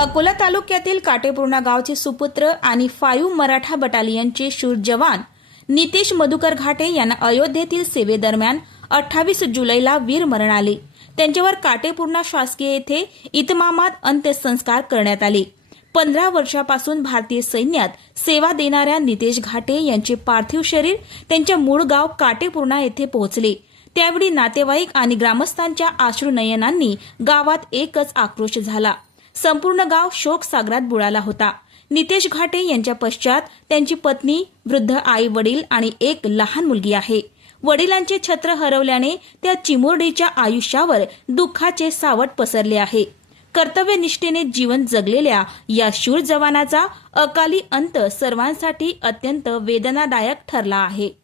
अकोला तालुक्यातील काटेपूर्णा गावचे सुपुत्र आणि फायू मराठा बटालियनचे शूर जवान नितेश मधुकर घाटे यांना अयोध्येतील सेवेदरम्यान अठ्ठावीस जुलैला वीरमरण आले. त्यांच्यावर काटेपूर्णा शासकीय येथे इतमामात अंत्यसंस्कार करण्यात आले. पंधरा वर्षापासून भारतीय सैन्यात सेवा देणाऱ्या नितेश घाटे यांचे पार्थिव शरीर त्यांच्या मूळ गाव काटेपूर्णा येथे पोहोचले. त्यावेळी नातेवाईक आणि ग्रामस्थांच्या आश्रुनयनांनी गावात एकच आक्रोश झाला. संपूर्ण गाव शोक सागरात बुडाला होता. नितेश घाटे यांच्या पश्चात त्यांची पत्नी वृद्ध आई वडील आणि एक लहान मुलगी आहे. वडिलांचे छत्र हरवल्याने त्या चिमुरडीच्या आयुष्यावर दुःखाचे सावट पसरले आहे. कर्तव्यनिष्ठेने जीवन जगलेल्या या शूर जवानाचा अकाली अंत सर्वांसाठी अत्यंत वेदनादायक ठरला आहे.